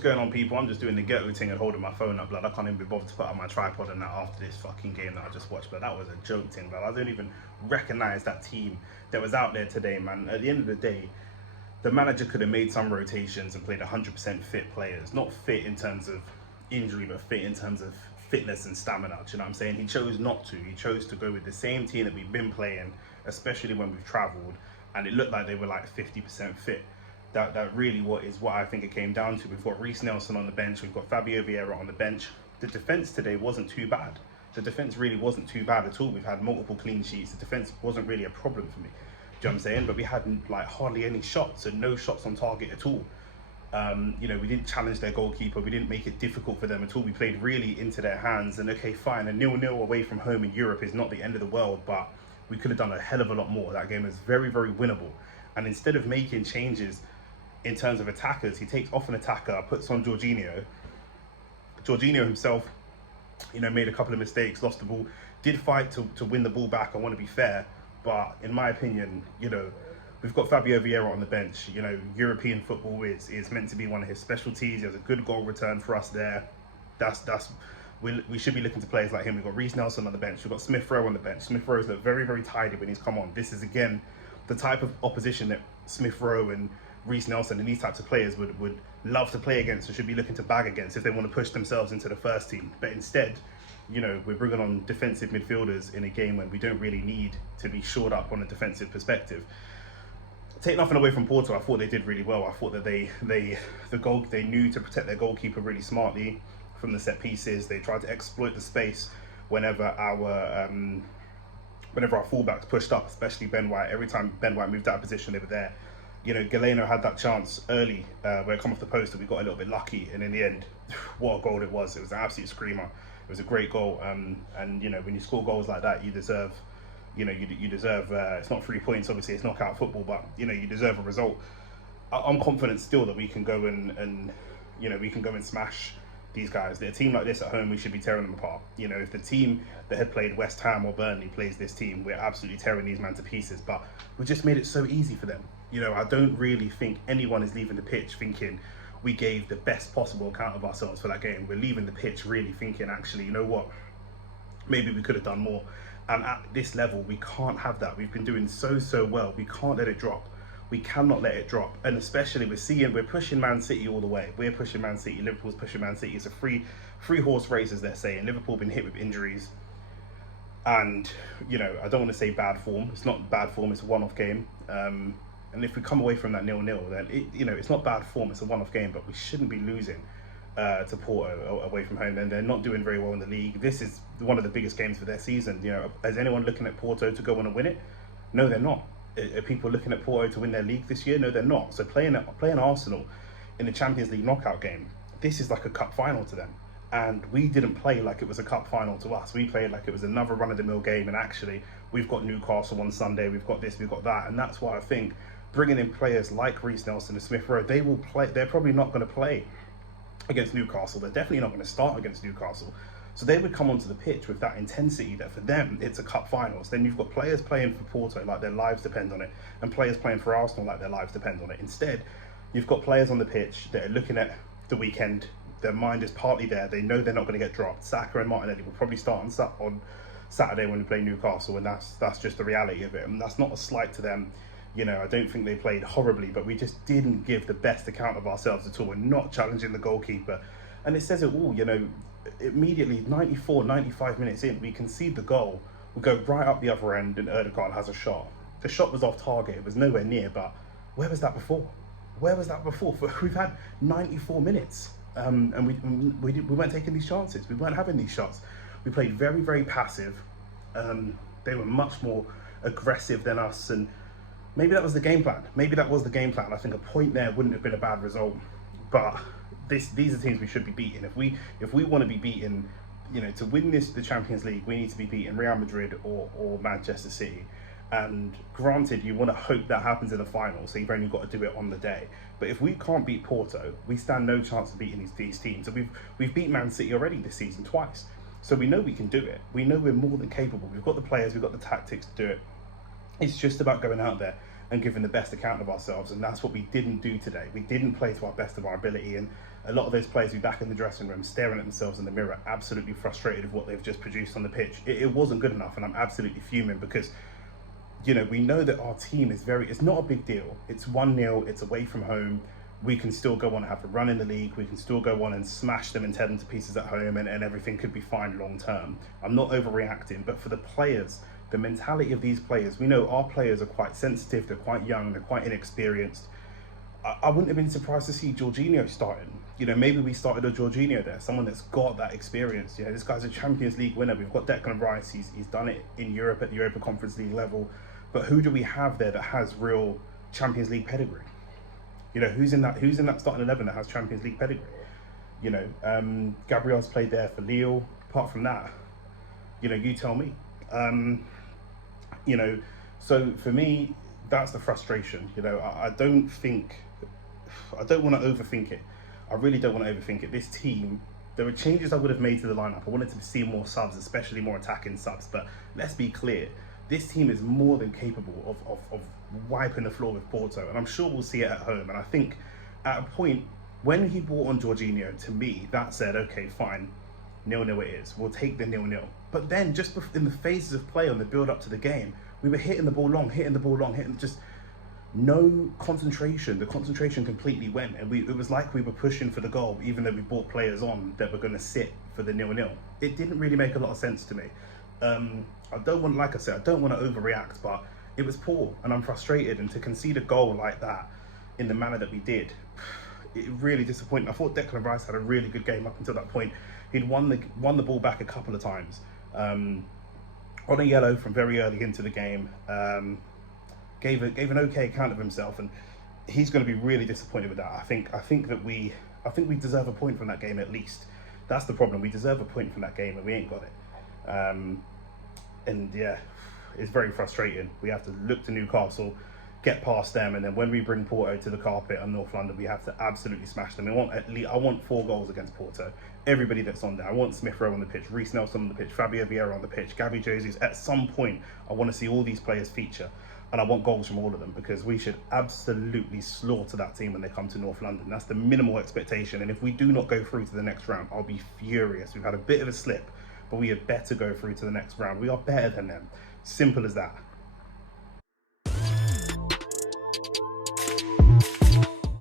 going on, people? I'm just doing the ghetto thing and holding my phone up, blood. I can't even be bothered to put up my tripod and that after this fucking game that I just watched, but that was a joke thing, blood. I don't even recognise that team that was out there today, man. At the end of the day, the manager could have made some rotations and played 100% fit players. Not fit in terms of injury, but fit in terms of fitness and stamina. Do you know what I'm saying? He chose not to. He chose to go with the same team that we've been playing, especially when we've travelled, and it looked like they were like 50% fit. That really what I think it came down to. We've got Reece Nelson on the bench. We've got Fabio Vieira on the bench. The defence today wasn't too bad. The defence really wasn't too bad at all. We've had multiple clean sheets. The defence wasn't really a problem for me. Do you know what I'm saying? But we had like hardly any shots and no shots on target at all. You know, we didn't challenge their goalkeeper. We didn't make it difficult for them at all. We played really into their hands. And okay, fine, a 0-0 away from home in Europe is not the end of the world, but we could have done a hell of a lot more. That game was very, very winnable. And instead of making changes in terms of attackers, he takes off an attacker, puts on Jorginho. Jorginho himself, you know, made a couple of mistakes, lost the ball, did fight to win the ball back. I want to be fair, but in my opinion, you know, we've got Fabio Vieira on the bench. You know, European football is meant to be one of his specialties. He has a good goal return for us there. We should be looking to players like him. We've got Reece Nelson on the bench. We've got Smith Rowe on the bench. Smith Rowe's looked very, very tidy when he's come on. This is, again, the type of opposition that Smith Rowe and Reece Nelson and these types of players would love to play against and should be looking to bag against if they want to push themselves into the first team. But instead, you know, we're bringing on defensive midfielders in a game when we don't really need to be shored up on a defensive perspective. Take nothing away from Porto, I thought they did really well. I thought that they knew to protect their goalkeeper really smartly from the set pieces. They tried to exploit the space whenever our fullbacks pushed up, especially Ben White. Every time Ben White moved out of position, they were there. You know, Galeno had that chance early where it come off the post and we got a little bit lucky. And in the end, what a goal it was. It was an absolute screamer. It was a great goal. And, you know, when you score goals like that, you deserve, you know, you deserve, it's not 3 points, obviously, it's knockout football, but, you know, you deserve a result. I'm confident still that we can go and you know, we can go and smash these guys. They're a team like this at home, we should be tearing them apart. You know, if the team that had played West Ham or Burnley plays this team, we're absolutely tearing these men to pieces. But we just made it so easy for them. You know, I don't really think anyone is leaving the pitch thinking we gave the best possible account of ourselves for that game. We're leaving the pitch really thinking, actually, you know what, maybe we could have done more. And at this level, we can't have that. We've been doing so well. We can't let it drop. We cannot let it drop. And especially we're pushing Man City all the way. We're pushing Man City. Liverpool's pushing Man City. It's a free horse race, as they're saying. Liverpool been hit with injuries. And, you know, I don't want to say bad form. It's not bad form. It's a one-off game. And if we come away from that 0-0, then, you know, it's not bad form. It's a one-off game, but we shouldn't be losing to Porto away from home. And they're not doing very well in the league. This is one of the biggest games for their season. You know, is anyone looking at Porto to go on and win it? No, they're not. Are people looking at Porto to win their league this year? No, they're not. So playing Arsenal in the Champions League knockout game, this is like a cup final to them. And we didn't play like it was a cup final to us. We played like it was another run-of-the-mill game. And actually, we've got Newcastle on Sunday. We've got this, we've got that. And that's why I think bringing in players like Reece Nelson and Smith Rowe, they will play. They're probably not going to play against Newcastle. They're definitely not going to start against Newcastle. So they would come onto the pitch with that intensity that for them, it's a cup finals. Then you've got players playing for Porto like their lives depend on it, and players playing for Arsenal like their lives depend on it. Instead, you've got players on the pitch that are looking at the weekend. Their mind is partly there. They know they're not going to get dropped. Saka and Martinelli will probably start on Saturday when we play Newcastle, and that's just the reality of it. And that's not a slight to them. You know, I don't think they played horribly, but we just didn't give the best account of ourselves at all. We're not challenging the goalkeeper. And it says it all, you know, immediately 94, 95 minutes in, we concede the goal. We go right up the other end and Erdegaard has a shot. The shot was off target. It was nowhere near, but where was that before? Where was that before? We've had 94 minutes and we weren't taking these chances. We weren't having these shots. We played very, very passive. They were much more aggressive than us, and maybe that was the game plan. Maybe that was the game plan. I think a point there wouldn't have been a bad result, but these are teams we should be beating. If we want to be beaten, you know, to win the Champions League, we need to be beating Real Madrid or Manchester City. And granted, you want to hope that happens in the final, so you've only got to do it on the day. But if we can't beat Porto, we stand no chance of beating these teams. So we've beat Man City already this season twice. So we know we can do it. We know we're more than capable. We've got the players, we've got the tactics to do it. It's just about going out there and giving the best account of ourselves, and that's what we didn't do today. We didn't play to our best of our ability, and a lot of those players who are back in the dressing room staring at themselves in the mirror, absolutely frustrated with what they've just produced on the pitch. It wasn't good enough, and I'm absolutely fuming because, you know, we know that our team is it's not a big deal. It's 1-0, it's away from home. We can still go on and have a run in the league. We can still go on and smash them and tear them to pieces at home, and everything could be fine long term. I'm not overreacting, but for the players, the mentality of these players, we know our players are quite sensitive, they're quite young, they're quite inexperienced. I wouldn't have been surprised to see Jorginho starting. You know, maybe we started a Jorginho there, someone that's got that experience. You know, this guy's a Champions League winner. We've got Declan Rice, he's done it in Europe at the Europa Conference League level. But who do we have there that has real Champions League pedigree? You know, who's in that starting 11 that has Champions League pedigree? You know, Gabriel's played there for Lille. Apart from that, you know, you tell me. You know, so for me, that's the frustration. You know, I don't want to overthink it. I really don't want to overthink it. This team, there were changes I would have made to the lineup. I wanted to see more subs, especially more attacking subs. But let's be clear, this team is more than capable of wiping the floor with Porto, and I'm sure we'll see it at home. And I think at a point, when he brought on Jorginho, to me, that said, okay, fine, 0-0 it is. We'll take the 0-0. But then, just in the phases of play on the build-up to the game, we were hitting the ball long, just no concentration. The concentration completely went, and it was like we were pushing for the goal, even though we brought players on that were going to sit for the 0-0. It didn't really make a lot of sense to me. I don't want to overreact, but it was poor, and I'm frustrated. And to concede a goal like that in the manner that we did, it really disappointed. I thought Declan Rice had a really good game up until that point. He'd won the ball back a couple of times. On a yellow from very early into the game, gave an okay account of himself, and he's going to be really disappointed with that. I think we deserve a point from that game at least. That's the problem. We deserve a point from that game, and we ain't got it. And yeah, it's very frustrating. We have to look to Newcastle, get past them, and then when we bring Porto to the carpet on North London, we have to absolutely smash them. I want 4 goals against Porto. Everybody that's on there. I want Smith Rowe on the pitch, Reece Nelson on the pitch, Fabio Vieira on the pitch, Gabby Jesus. At some point, I want to see all these players feature, and I want goals from all of them, because we should absolutely slaughter that team when they come to North London. That's the minimal expectation, and if we do not go through to the next round, I'll be furious. We've had a bit of a slip, but we had better go through to the next round. We are better than them. Simple as that.